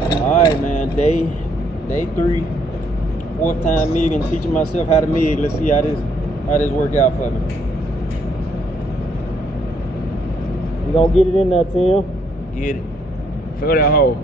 All right, man. Day 3, 4th time MIGing, teaching myself how to MIG. Let's see how this work out for me. You gonna get it in there, Tim? Get it. Fill that hole.